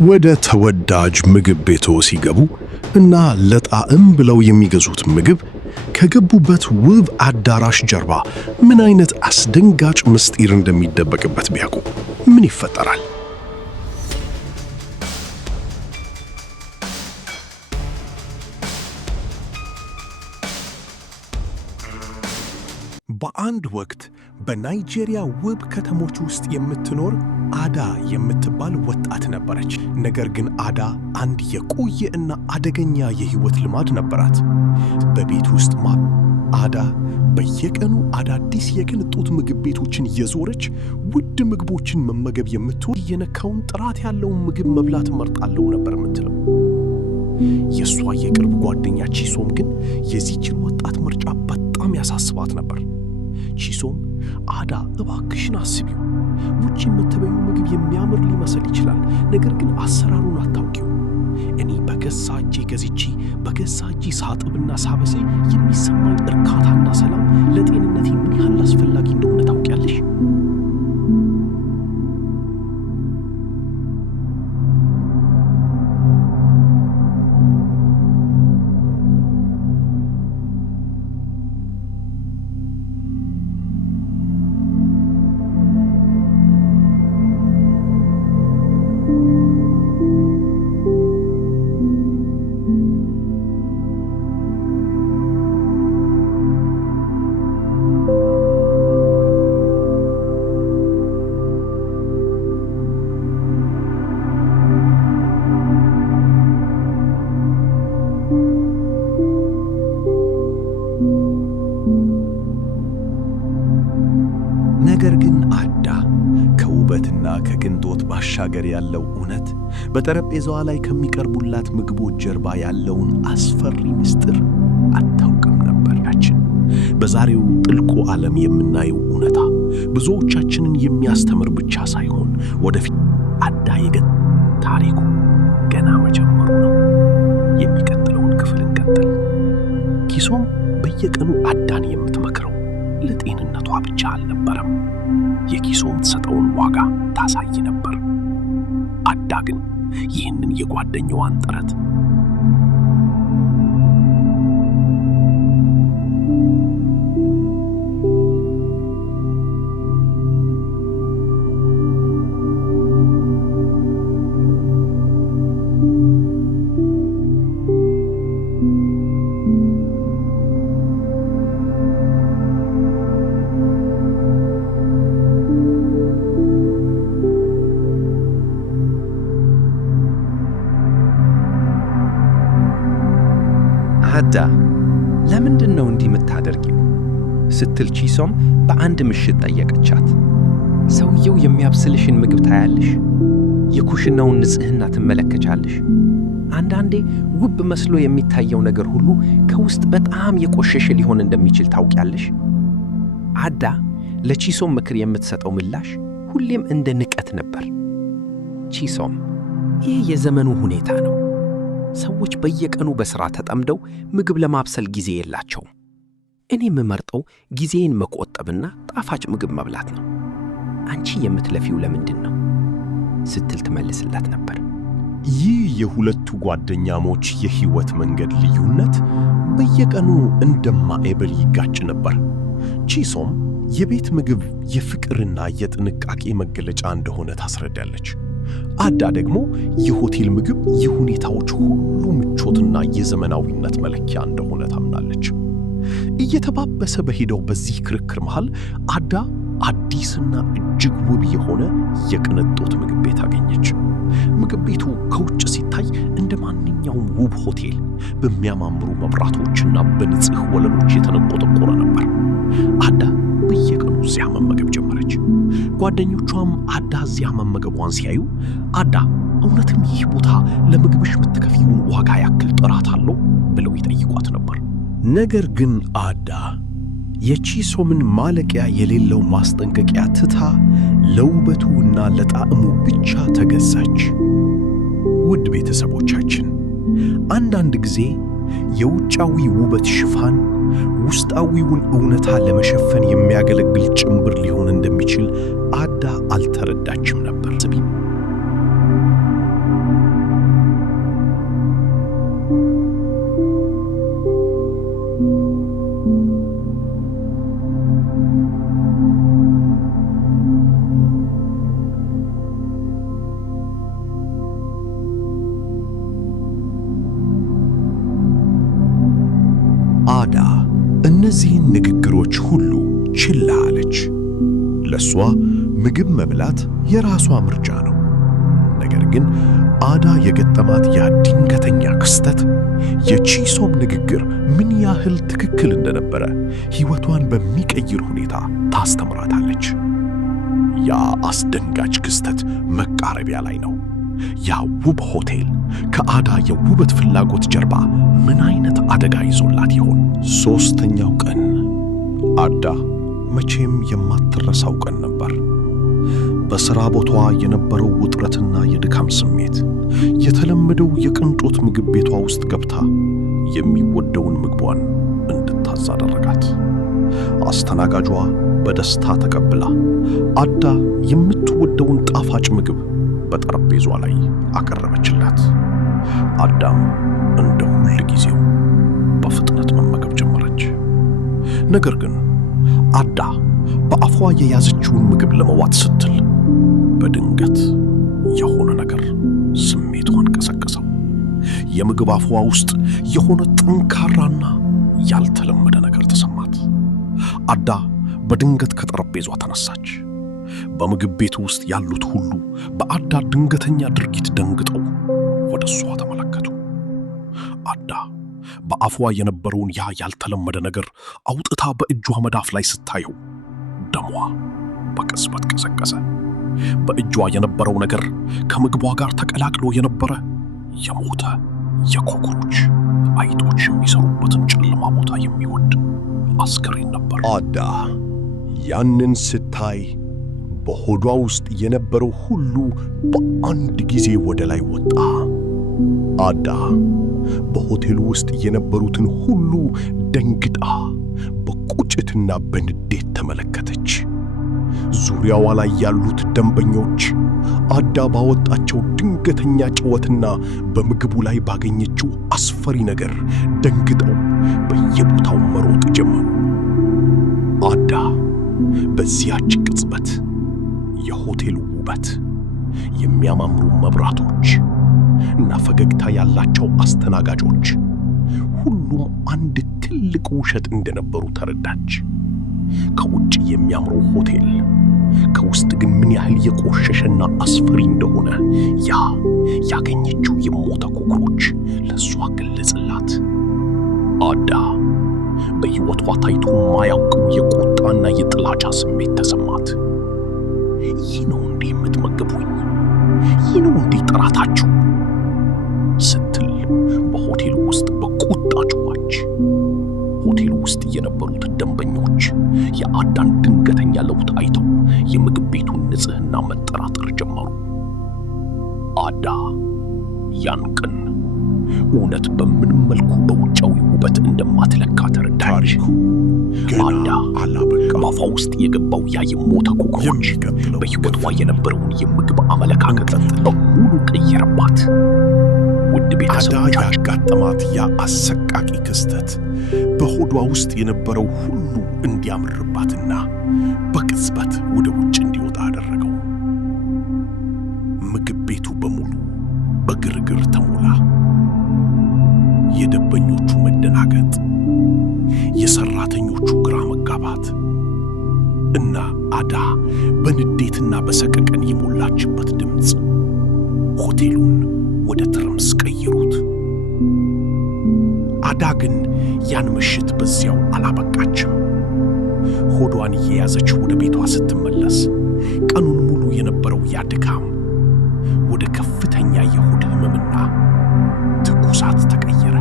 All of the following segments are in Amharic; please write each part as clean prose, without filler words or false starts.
ወደ ተወዳጅ ምግብ ቤቶ ሲገቡ እና ለጣዕም ብለው የሚገዙት ምግብ ከገቡበት ውብ አዳራሽ ጀርባ ምን አይነት አስደንጋጭ ምስጢር እንደሚደበቅበት ቢያውቁ ምን ይፈጠራል? በአንድ ወቅት በናይጄሪያ ውብ ከተሞች ውስጥ የምትኖር አዳ የምትባል ወጣት ነበረች። ነገር ግን አዳ አንድ የቆየ እና አደገኛ የህይወት ልማድ ነበራት። በቤት ውስጥ አዳ በየቀኑ አዳዲስ የቅንጦት ምግብ ቤቶችን እየዞረች ውድ ምግቦችን መመገብ የምትወድ የነካውን ጥራት ያለውን ምግብ መብላት መርጣለሁ ነበር የምትለው። የእሷ የቅርብ ጓደኛ ቺሶም ግን የዚህችን ወጣት ምርጫ በጣም ያሳስባት ነበር። ቺሶም አዳ እባክሽን አስቢው፣ ውጪ የምትበይው ምግብ የሚያምር ሊመስል ይችላል፣ ነገር ግን አሰራሩን አታውቂው። እኔ በገዛ እጄ ገዝቼ በገዛ እጄ ሳጥብና ሳበሴ የሚሰማኝ እርካታና ሰላም ለጤንነቴ ምን ያህል አስፈላጊ እንደሆነ ታውቂያለሽ? ነገር ግን አዳ ከውበትና ከቅንጦት ባሻገር ያለው እውነት በጠረጴዛዋ ላይ ከሚቀርቡላት ምግቦች ጀርባ ያለውን አስፈሪ ምስጢር አታውቅም ነበር። በዛሬው ጥልቁ ዓለም የምናየው እውነታ ብዙዎቻችንን የሚያስተምር ብቻ ሳይሆን ወደፊት አዳ ታሪኩ ገና መጀመሩ ነው። የሚቀጥለውን ክፍል እንቀጥል። ቺሶም በየቀኑ አዳን የምትመክረው ለጤንነቷ ብቻ አልነበረም። የቺሶም ተሰጠውን ዋጋ ታሳይ ነበር። አዳ ግን ይህንን የጓደኛዋን ጥረት አዳ ለምንድን ነው እንዲህ የምታደርጊው ስትል ቺሶም በአንድ ምሽት ጠየቀቻት። ሰውየው የሚያብስልሽን ምግብ ታያለሽ፣ የኩሽናውን ንጽህና ትመለከቻለሽ። አንዳንዴ ውብ መስሎ የሚታየው ነገር ሁሉ ከውስጥ በጣም የቆሸሸ ሊሆን እንደሚችል ታውቂያለሽ። አዳ ለቺሶም ምክር የምትሰጠው ምላሽ ሁሌም እንደ ንቀት ነበር። ቺሶም ይህ የዘመኑ ሁኔታ ነው። ሰዎች በየቀኑ በሥራ ተጠምደው ምግብ ለማብሰል ጊዜ የላቸውም። እኔ የምመርጠው ጊዜን መቆጠብና ጣፋጭ ምግብ መብላት ነው። አንቺ የምትለፊው ለምንድን ነው ስትል ትመልስላት ነበር። ይህ የሁለቱ ጓደኛሞች የህይወት መንገድ ልዩነት በየቀኑ እንደማዕበል ይጋጭ ነበር። ቺሶም የቤት ምግብ የፍቅርና የጥንቃቄ መገለጫ እንደሆነ ታስረዳለች። አዳ ደግሞ የሆቴል ምግብ የሁኔታዎች ሁሉ ምቾትና የዘመናዊነት መለኪያ እንደሆነ ታምናለች። እየተባበሰ በሄደው በዚህ ክርክር መሃል አዳ አዲስና እጅግ ውብ የሆነ የቅንጦት ምግብ ቤት አገኘች። ምግብ ቤቱ ከውጭ ሲታይ እንደ ማንኛውም ውብ ሆቴል በሚያማምሩ መብራቶችና በንጹህ ወለሎች የተነቆጠቆረ ነበር። አዳ በየቀኑ እዚያ መመገብ ጀመረች። ጓደኞቿም አዳ እዚያ መመገቧን ሲያዩ አዳ እውነትም ይህ ቦታ ለምግብሽ የምትከፍይውን ዋጋ ያክል ጥራት አለው ብለው ይጠይቋት ነበር። ነገር ግን አዳ የቺሶምን ማለቂያ የሌለው ማስጠንቀቂያ ትታ ለውበቱና ለጣዕሙ ብቻ ተገዛች። ውድ ቤተሰቦቻችን፣ አንዳንድ ጊዜ የውጫዊ ውበት ሽፋን ውስጣዊውን እውነታ ለመሸፈን የሚያገለግል ጭምብር ሊሆን እንደሚችል አዳ አልተረዳችም ነበር። አዳ እነዚህን ንግግሮች ሁሉ ችላ አለች። ለሷ ምግብ መብላት የራሷ ምርጫ ነው። ነገር ግን አዳ የገጠማት ያ ድንገተኛ ክስተት የቺሶም ንግግር ምን ያህል ትክክል እንደነበረ ሕይወቷን በሚቀይር ሁኔታ ታስተምራታለች። ያ አስደንጋጭ ክስተት መቃረቢያ ላይ ነው። ያ ውብ ሆቴል ከአዳ የውበት ፍላጎት ጀርባ ምን አይነት አደጋ ይዞላት ይሆን? ሦስተኛው ቀን አዳ መቼም የማትረሳው ቀን ነበር። በሥራ ቦታዋ የነበረው ውጥረትና የድካም ስሜት የተለመደው የቅንጦት ምግብ ቤቷ ውስጥ ገብታ የሚወደውን ምግቧን እንድታዝ አደረጋት። አስተናጋጇ በደስታ ተቀብላ አዳ የምትወደውን ጣፋጭ ምግብ በጠረጴዟ ላይ አቀረበችላት። አዳም እንደ ሁል ጊዜው በፍጥነት መመገብ ጀመረች። ነገር ግን አዳ በአፏ የያዘችውን ምግብ ለመዋጥ ስትል በድንገት የሆነ ነገር ስሜቷን ቀሰቀሰው። የምግብ አፏ ውስጥ የሆነ ጠንካራና ያልተለመደ ነገር ተሰማት። አዳ በድንገት ከጠረጴዟ ተነሳች። በምግብ ቤቱ ውስጥ ያሉት ሁሉ በአዳ ድንገተኛ ድርጊት ደንግጠው ወደ እሷ ተመለከቱ። አዳ በአፏ የነበረውን ያ ያልተለመደ ነገር አውጥታ በእጇ መዳፍ ላይ ስታየው ደሟ በቅጽበት ቀዘቀዘ። በእጇ የነበረው ነገር ከምግቧ ጋር ተቀላቅሎ የነበረ የሞተ የኮከሮች አይጦች የሚሰሩበትን ጨለማ ቦታ የሚወድ አስከሬን ነበር። አዳ ያንን ስታይ በሆዷ ውስጥ የነበረው ሁሉ በአንድ ጊዜ ወደ ላይ ወጣ። አዳ በሆቴሉ ውስጥ የነበሩትን ሁሉ ደንግጣ በቁጭትና በንዴት ተመለከተች። ዙሪያዋ ላይ ያሉት ደንበኞች አዳ ባወጣቸው ድንገተኛ ጩኸትና በምግቡ ላይ ባገኘችው አስፈሪ ነገር ደንግጠው በየቦታው መሮጥ ጀመሩ። አዳ በዚያች ቅጽበት የሆቴሉ ውበት፣ የሚያማምሩ መብራቶች እና ፈገግታ ያላቸው አስተናጋጆች ሁሉም አንድ ትልቅ ውሸት እንደነበሩ ተረዳች። ከውጭ የሚያምረው ሆቴል ከውስጥ ግን ምን ያህል የቆሸሸና አስፈሪ እንደሆነ ያ ያገኘችው የሞተ ኮከሮች ለሷ ገለጽላት። አዳ በሕይወቷ ታይቶ ማያውቀው የቁጣና የጥላቻ ስሜት ተሰማት። ይህ ነው እንዴ የምትመገቡኝ? ይህ ነው እንዴ ጥራታችሁ? ስትል በሆቴሉ ውስጥ በቁጣ ጮኸች። ሆቴሉ ውስጥ የነበሩት ደንበኞች የአዳን ድንገተኛ ለውጥ አይተው የምግብ ቤቱን ንጽሕና መጠራጠር ጀመሩ። አዳ ያን ቀን እውነት በምንም መልኩ በውጫዊ ውበት እንደማትለካ ተረዳች። አዳ በአፏ ውስጥ የገባው ያ የሞተ ኮከሮች በሕይወቷ የነበረውን የምግብ አመለካከት በሙሉ ቀየረባት። ውድ ቤተሰቦቻችን፣ አዳ ያጋጠማት ያ አሰቃቂ ክስተት በሆዷ ውስጥ የነበረው ሁሉ እንዲያምርባትና በቅጽበት ወደ ውጭ እንዲወጣ አደረገው። ምግብ ቤቱ በሙሉ በግርግር ተሞላ። የደንበኞቹ መደናገጥ፣ የሰራተኞቹ ግራ መጋባት እና አዳ በንዴትና በሰቀቀን የሞላችበት ድምፅ ሆቴሉን ወደ ትርምስ ቀየሩት። አዳ ግን ያን ምሽት በዚያው አላበቃችም። ሆዷን እየያዘች ወደ ቤቷ ስትመለስ ቀኑን ሙሉ የነበረው ያ ድካም ወደ ከፍተኛ የሆድ ህመምና ትኩሳት ተቀየረ።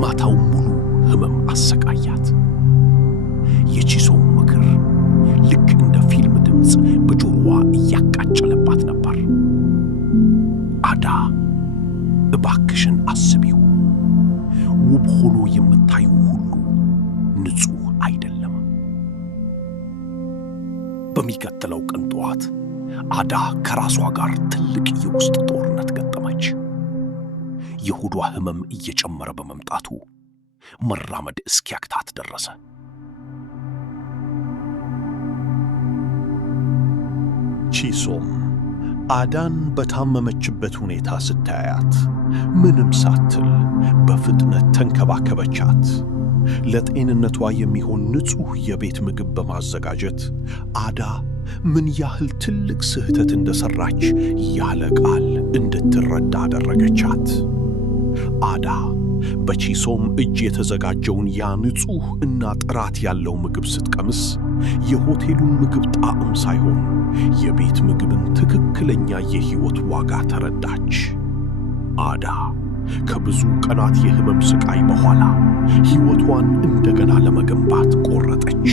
ማታው ሙሉ ህመም አሰቃያት። የቺሶም ምክር ልክ እንደ ፊልም ድምፅ በጆሮዋ እያቃጨለባት ነበር። አዳ እባክሽን አስቢው፣ ውብ ሆኖ የምታዩ ሁሉ ንጹሕ አይደለም። በሚቀጥለው ቀን ጠዋት አዳ ከራሷ ጋር ትልቅ የውስጥ ጦርነት ገጠመች። የሆዷ ህመም እየጨመረ በመምጣቱ መራመድ እስኪያቅታት ደረሰ። ቺሶም አዳን በታመመችበት ሁኔታ ስታያት ምንም ሳትል በፍጥነት ተንከባከበቻት። ለጤንነቷ የሚሆን ንጹሕ የቤት ምግብ በማዘጋጀት አዳ ምን ያህል ትልቅ ስህተት እንደሠራች ያለ ቃል እንድትረዳ አደረገቻት። አዳ በቺሶም እጅ የተዘጋጀውን ያ ንጹሕ እና ጥራት ያለው ምግብ ስትቀምስ የሆቴሉን ምግብ ጣዕም ሳይሆን የቤት ምግብን ትክክለኛ የሕይወት ዋጋ ተረዳች። አዳ ከብዙ ቀናት የሕመም ሥቃይ በኋላ ሕይወቷን እንደገና ለመገንባት ቆረጠች።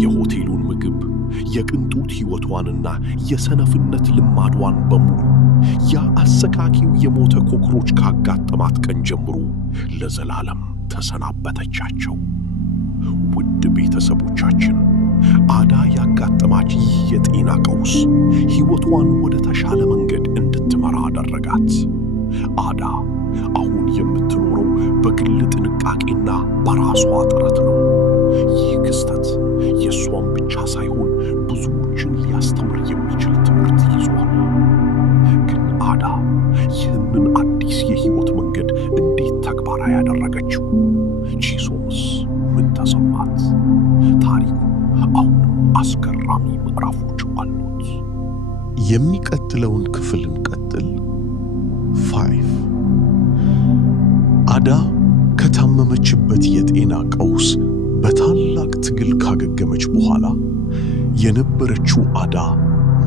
የሆቴሉን ምግብ፣ የቅንጦት ሕይወቷንና የሰነፍነት ልማዷን በሙሉ ያ አሰቃቂው የሞተ ኮክሮች ካጋጠማት ቀን ጀምሮ ለዘላለም ተሰናበተቻቸው። ውድ ቤተሰቦቻችን፣ አዳ ያጋጠማች ይህ የጤና ቀውስ ሕይወቷን ወደ ተሻለ መንገድ እንድትመራ አደረጋት። አዳ አሁን የምትኖረው በግል ጥንቃቄና በራሷ ጥረት ነው። ይህ ክስተት የእሷን ብቻ ሳይሆን ብዙዎችን ሊያስተምር የሚችል ትምህርት ይዟል። ግን አዳ ይህንን አዲስ የሕይወት መንገድ እንዴት ተግባራዊ ያደረገችው? ቺሶምስ ምን ተሰማት? ታሪኩ አሁንም አስገራሚ ምዕራፎች አሉት። የሚቀጥለውን ክፍል እንቀጥል። 5 አዳ ከታመመችበት የጤና ቀውስ በታላቅ ትግል ካገገመች በኋላ የነበረችው አዳ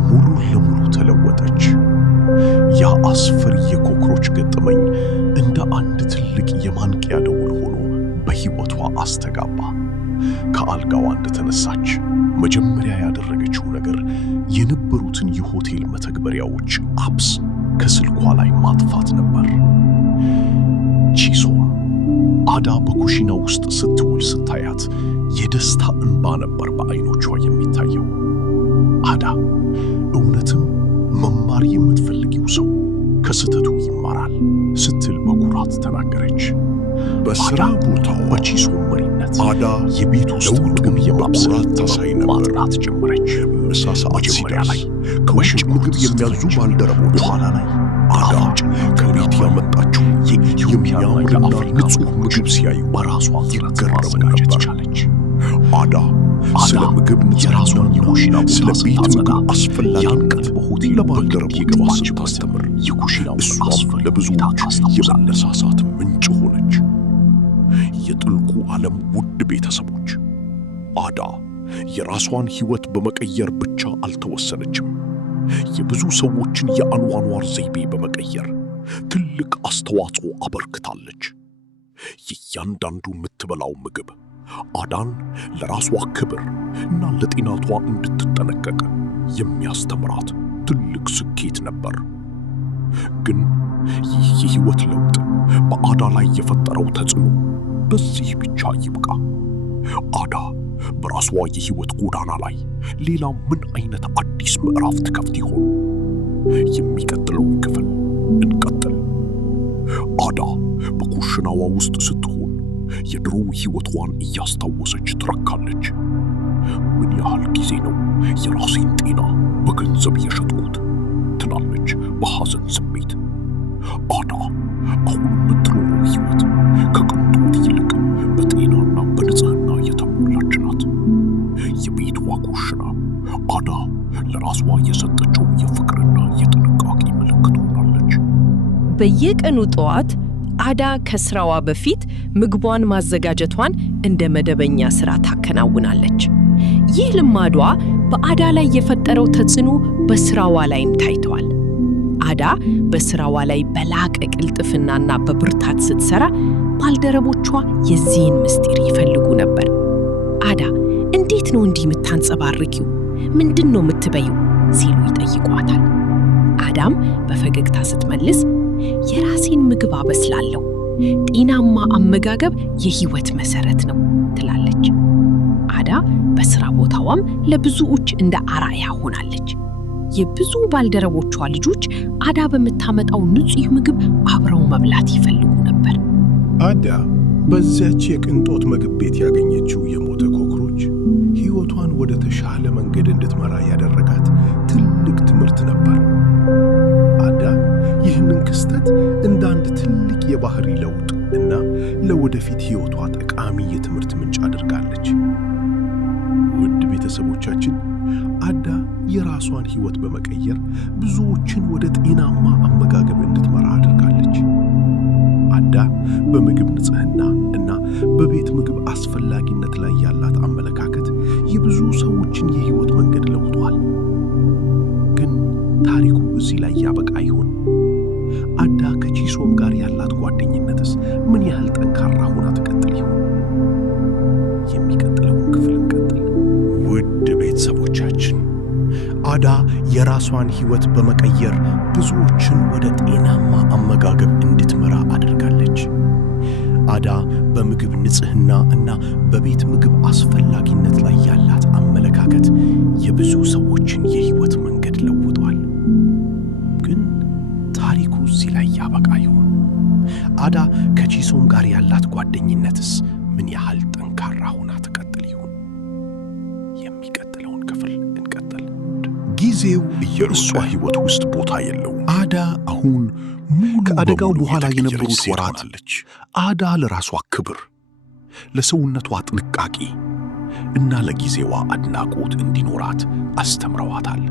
ሙሉ ለሙሉ ተለወጠች። ያ አስፈሪ የኮክሮች ገጠመኝ እንደ አንድ ትልቅ የማንቂያ ደውል ሆኖ በሕይወቷ አስተጋባ። ከአልጋዋ እንደተነሳች መጀመሪያ ያደረገችው ነገር የነበሩትን የሆቴል መተግበሪያዎች አፕስ ከስልኳ ላይ ማጥፋት ነበር። ቺሶም አዳ በኩሽና ውስጥ ስትውል ስታያት የደስታ እንባ ነበር በዐይኖቿ የሚታየው። አዳ እውነትም መማር የምትፈልጊው ሰው ከስህተቱ ይማራል ስትል በኩራት ተናገረች። በሥራ ቦታዋ በቺሶም መሪነት አዳ የቤት ውስጥ ምግብ የማብሰል ታሳይ ማጥናት ጀመረች። ምሳ ሰዓት መጀመሪያ ላይ ከውጭ ምግብ የሚያዙ ባልደረቦች ኋላ ላይ አዳ ከቤት ያመጣችው የሚያምርና ንጹሕ ምግብ ሲያዩ በራሷ ይገረሙ ነበር። አዳ ስለ ምግብ ንጽሕናና ስለ ቤት ምግብ አስፈላጊነት ለባልደረቦቿ ስታስተምር እሷም ለብዙዎች የመነሳሳት ምንጭ ሆነች። የጥልቁ ዓለም ውድ ቤተሰቦች፣ አዳ የራሷን ሕይወት በመቀየር ብቻ አልተወሰነችም። የብዙ ሰዎችን የአኗኗር ዘይቤ በመቀየር ትልቅ አስተዋጽኦ አበርክታለች። የእያንዳንዱ የምትበላው ምግብ አዳን ለራሷ ክብር እና ለጤናቷ እንድትጠነቀቅ የሚያስተምራት ትልቅ ስኬት ነበር። ግን ይህ የሕይወት ለውጥ በአዳ ላይ የፈጠረው ተጽዕኖ በዚህ ብቻ ይብቃ? አዳ በራሷ የሕይወት ጎዳና ላይ ሌላ ምን አይነት አዲስ ምዕራፍ ትከፍት ይሆን? የሚቀጥለውን ክፍል እንቀጥል። አዳ በኩሽናዋ ውስጥ ስትሆን የድሮ ሕይወቷን እያስታወሰች ትረካለች። ምን ያህል ጊዜ ነው የራሴን ጤና በገንዘብ የሸጥኩት ትላለች በሐዘን ስሜት። አዳ አሁን የምትኖረው ሕይወት ከቅንጦት ይልቅ በጤናና በንጽሕና የተሞላች ናት። የቤቷ ኩሽና አዳ ለራሷ የሰጠችው የፍቅርና የጥንቃቄ ምልክት ሆናለች። በየቀኑ ጠዋት አዳ ከስራዋ በፊት ምግቧን ማዘጋጀቷን እንደ መደበኛ ሥራ ታከናውናለች። ይህ ልማዷ በአዳ ላይ የፈጠረው ተጽዕኖ በስራዋ ላይም ታይቷል። አዳ በስራዋ ላይ በላቀ ቅልጥፍናና በብርታት ስትሰራ ባልደረቦቿ የዚህን ምስጢር ይፈልጉ ነበር። አዳ እንዴት ነው እንዲህ የምታንጸባርቂው? ምንድን ነው የምትበይው? ሲሉ ይጠይቋታል። አዳም በፈገግታ ስትመልስ የራሴን ምግብ አበስላለሁ፣ ጤናማ አመጋገብ የሕይወት መሠረት ነው ትላለች። አዳ በሥራ ቦታዋም ለብዙዎች እንደ አርአያ ሆናለች። የብዙ ባልደረቦቿ ልጆች አዳ በምታመጣው ንጹሕ ምግብ አብረው መብላት ይፈልጉ ነበር። አዳ በዚያች የቅንጦት ምግብ ቤት ያገኘችው የሞተ ኮክሮች ሕይወቷን ወደ ተሻለ መንገድ እንድትመራ ያደረጋት ትልቅ ትምህርት ነበር። አዳ ይህንን ክስተት እንደ አንድ ትልቅ የባህሪ ለውጥ እና ለወደፊት ሕይወቷ ጠቃሚ የትምህርት ምንጭ አድርጋለች። ውድ ቤተሰቦቻችን፣ አዳ የራሷን ሕይወት በመቀየር ብዙዎችን ወደ ጤናማ አመጋገብ እንድትመራ አድርጋለች። አዳ በምግብ ንጽሕና እና በቤት ምግብ አስፈላጊነት ላይ ያላት አመለካከት የብዙ ሰዎችን የሕይወት መንገድ ለውጧል። ግን ታሪኩ እዚህ ላይ ያበቃ ይሆን? አዳ ከቺሶም ጋር ያላት ጓደኝነትስ ምን ያህል ጠንካራ ሆና ትቀጥል ይሆን? የሚቀጥለውን ክፍል እንቀጥል። ውድ ቤተሰቦቻችን፣ አዳ የራሷን ሕይወት በመቀየር ብዙዎችን ወደ ጤናማ አመጋገብ እንድትመራ አድርጋለች። አዳ በምግብ ንጽሕና እና በቤት ምግብ አስፈላጊነት ላይ ያላት አመለካከት የብዙ ሰዎችን የሕይወት መንገድ ለውጧል። ግን ታሪኩ እዚህ ላይ ያበቃ ይሆን? አዳ ከቺሶም ጋር ያላት ጓደኝነትስ ምን ያህል ጠንካራ ሆና ትቀጥል ይሆን? የሚቀጥለውን ክፍል እንቀጥል። ጊዜው የእሷ ሕይወት ውስጥ ቦታ የለውም። አዳ አሁን ከአደጋው በኋላ የነበሩት ወራት አዳ ለራሷ ክብር፣ ለሰውነቷ ጥንቃቄ እና ለጊዜዋ አድናቆት እንዲኖራት አስተምረዋታል።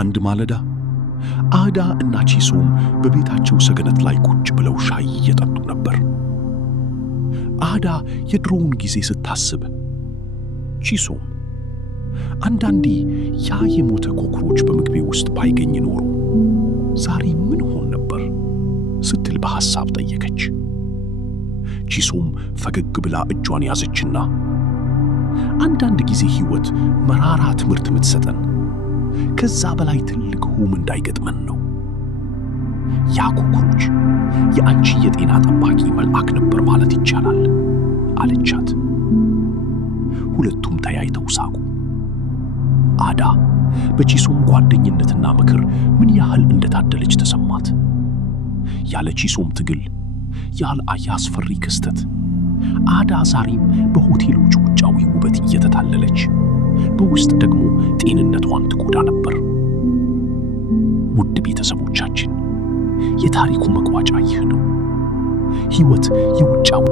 አንድ ማለዳ አዳ እና ቺሶም በቤታቸው ሰገነት ላይ ቁጭ ብለው ሻይ እየጠጡ ነበር። አዳ የድሮውን ጊዜ ስታስብ፣ ቺሶም አንዳንዴ ያ የሞተ ኮክሮች በምግቤ ውስጥ ባይገኝ ኖሮ ዛሬ ምን ሆን ነበር ስትል በሐሳብ ጠየቀች። ቺሶም ፈገግ ብላ እጇን ያዘችና አንዳንድ ጊዜ ሕይወት መራራ ትምህርት የምትሰጠን ከዛ በላይ ትልቅ ሕመም እንዳይገጥመን ነው። ያ ኮክሮች የአንቺ የጤና ጠባቂ መልአክ ነበር ማለት ይቻላል አለቻት። ሁለቱም ተያይተው ሳቁ። አዳ በቺሶም ጓደኝነትና ምክር ምን ያህል እንደታደለች ተሰማት። ያለ ቺሶም ትግል፣ ያለ አስፈሪ ክስተት አዳ ዛሬም በሆቴሎች ውጫዊ ውበት እየተታለለች በውስጥ ደግሞ ጤንነቷን ትጎዳ ነበር። ውድ ቤተሰቦቻችን፣ የታሪኩ መቋጫ ይህ ነው። ሕይወት የውጫዊ